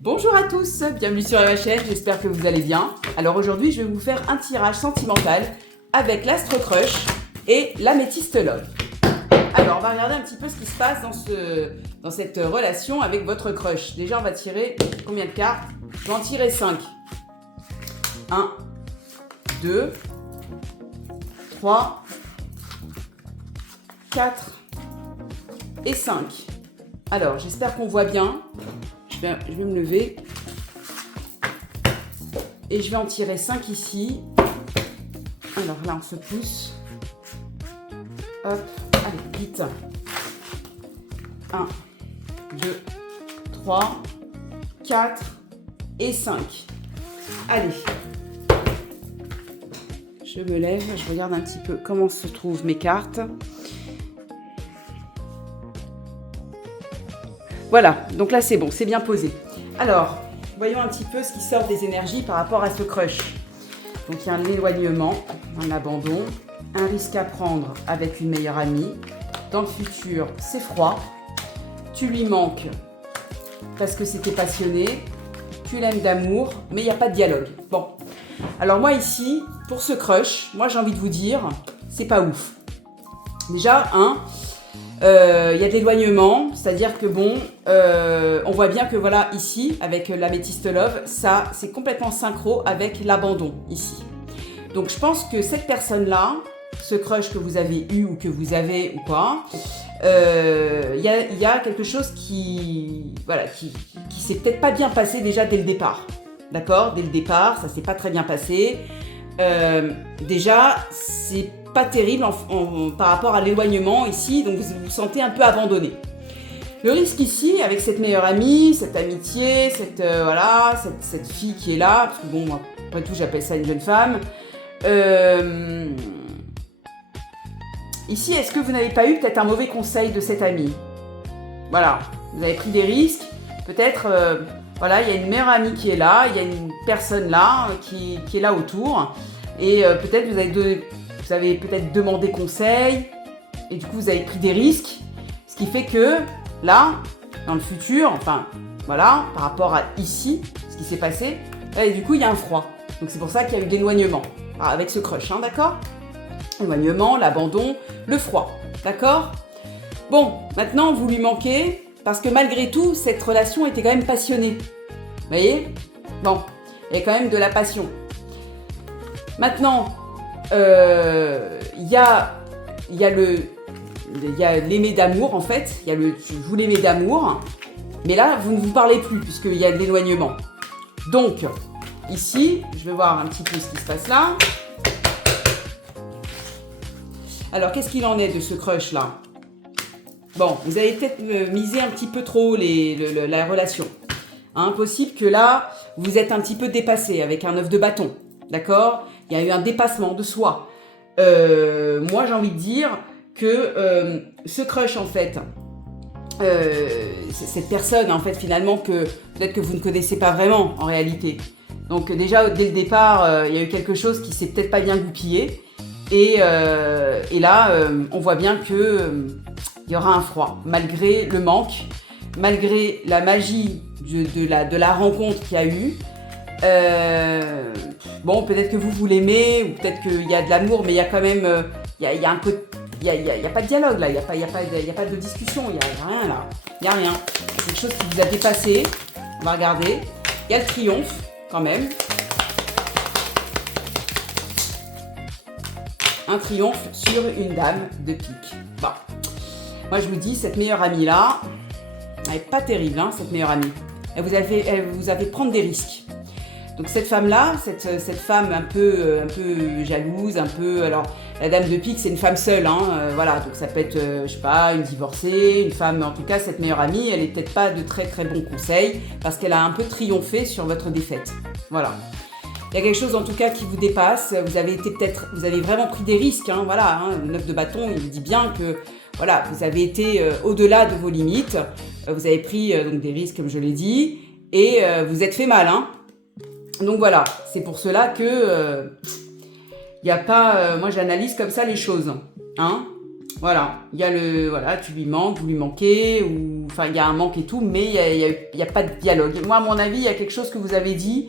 Bonjour à tous, bienvenue sur ma chaîne, j'espère que vous allez bien. Alors aujourd'hui, je vais vous faire un tirage sentimental avec l'Astre Crush et l'Améthyste Love. Alors, on va regarder un petit peu ce qui se passe dans cette relation avec votre crush. Déjà, on va tirer combien de cartes? Je vais en tirer 5. 1, 2, 3, 4 et 5. Alors, j'espère qu'on voit bien. Je vais me lever et je vais en tirer 5 ici. Alors là, on se pousse. Hop, allez, vite. 1, 2, 3, 4 et 5. Allez. Je me lève, je regarde un petit peu comment se trouvent mes cartes. Voilà, donc là c'est bon, c'est bien posé. Alors, voyons un petit peu ce qui sort des énergies par rapport à ce crush. Donc il y a un éloignement, un abandon, un risque à prendre avec une meilleure amie. Dans le futur, c'est froid. Tu lui manques parce que c'était passionné. Tu l'aimes d'amour, mais il n'y a pas de dialogue. Bon, alors moi ici, pour ce crush, moi j'ai envie de vous dire, c'est pas ouf. Déjà, il y a de l'éloignement, c'est-à-dire que bon, on voit bien que voilà, ici, avec l'Améthyste Love, ça, c'est complètement synchro avec l'abandon, ici. Donc, je pense que cette personne-là, ce crush que vous avez eu ou que vous avez ou quoi, il y a quelque chose qui s'est peut-être pas bien passé déjà dès le départ. D'accord? Dès le départ, ça s'est pas très bien passé. Déjà, c'est pas terrible par rapport à l'éloignement ici, donc vous vous sentez un peu abandonné. Le risque ici, avec cette meilleure amie, cette amitié, cette fille qui est là, parce que bon, moi, après tout, j'appelle ça une jeune femme. Ici, est-ce que vous n'avez pas eu peut-être un mauvais conseil de cette amie? Voilà, vous avez pris des risques, peut-être, voilà, il y a une meilleure amie qui est là, il y a une personne là qui est là autour, et peut-être vous avez peut-être demandé conseil, et du coup vous avez pris des risques, ce qui fait que là, dans le futur, enfin voilà, par rapport à ici, ce qui s'est passé, là, et du coup il y a un froid. Donc c'est pour ça qu'il y a eu l'éloignement, avec ce crush, hein, d'accord? L'éloignement, l'abandon, le froid, d'accord? Bon, maintenant vous lui manquez, parce que malgré tout, cette relation était quand même passionnée. Vous voyez? Bon, il y a quand même de la passion. Maintenant, il y a l'aimer d'amour en fait, il y a le je vous l'aimais d'amour, mais là vous ne vous parlez plus puisqu'il y a de l'éloignement. Donc ici, je vais voir un petit peu ce qui se passe là. Alors qu'est-ce qu'il en est de ce crush là? Bon, vous avez peut-être misé un petit peu trop la relation. Hein, possible que là, vous êtes un petit peu dépassé avec un œuf de bâton. D'accord? Il y a eu un dépassement de soi. Moi, j'ai envie de dire que ce crush, en fait, cette personne, en fait, finalement, que peut-être que vous ne connaissez pas vraiment, en réalité. Donc, déjà, dès le départ, il y a eu quelque chose qui s'est peut-être pas bien goupillé. Et là, on voit bien que il y aura un froid, malgré le manque, malgré la magie de la rencontre qu'il y a eu. Bon, peut-être que vous l'aimez, ou peut-être qu'il y a de l'amour, mais il y a quand même, il y a un peu, il y a pas de dialogue là, il y a pas de discussion, il y a rien là, il y a rien. C'est quelque chose qui vous a dépassé. On va regarder. Il y a le triomphe quand même. Un triomphe sur une dame de pique. Bon, moi je vous dis, cette meilleure amie là, elle n'est pas terrible, hein, cette meilleure amie. Elle vous a fait prendre des risques. Donc cette femme-là, cette femme un peu jalouse, un peu... Alors, la dame de pique, c'est une femme seule, hein, voilà. Donc ça peut être, je sais pas, une divorcée, une femme... En tout cas, cette meilleure amie, elle n'est peut-être pas de très très bons conseils parce qu'elle a un peu triomphé sur votre défaite. Voilà. Il y a quelque chose en tout cas qui vous dépasse. Vous avez vraiment pris des risques, hein, voilà. Hein, le 9 de bâton, il dit bien que... Voilà, vous avez été au-delà de vos limites. Vous avez pris donc des risques, comme je l'ai dit. Et vous êtes fait mal, hein. Donc voilà, c'est pour cela que il n'y a pas, moi j'analyse comme ça les choses, hein. Voilà, il y a voilà, tu lui manques, vous lui manquez, ou enfin, il y a un manque et tout, mais il n'y a pas de dialogue. Et moi, à mon avis, il y a quelque chose que vous avez dit.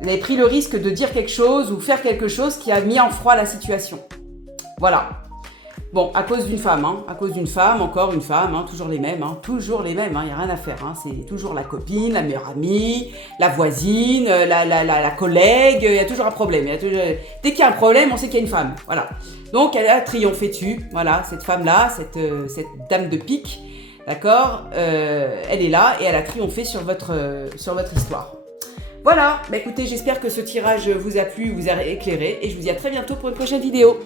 Vous avez pris le risque de dire quelque chose ou faire quelque chose qui a mis en froid la situation. Voilà. Bon, à cause d'une femme, hein, à cause d'une femme, encore une femme, hein, toujours les mêmes, il n'y a rien à faire. Hein, c'est toujours la copine, la meilleure amie, la voisine, la collègue, il y a toujours un problème. Dès qu'il y a un problème, on sait qu'il y a une femme. Voilà. Donc, elle a triomphé dessus. Voilà, cette femme-là, cette dame de pique, d'accord, elle est là et elle a triomphé sur votre histoire. Voilà, bah écoutez, j'espère que ce tirage vous a plu, vous a éclairé et je vous dis à très bientôt pour une prochaine vidéo.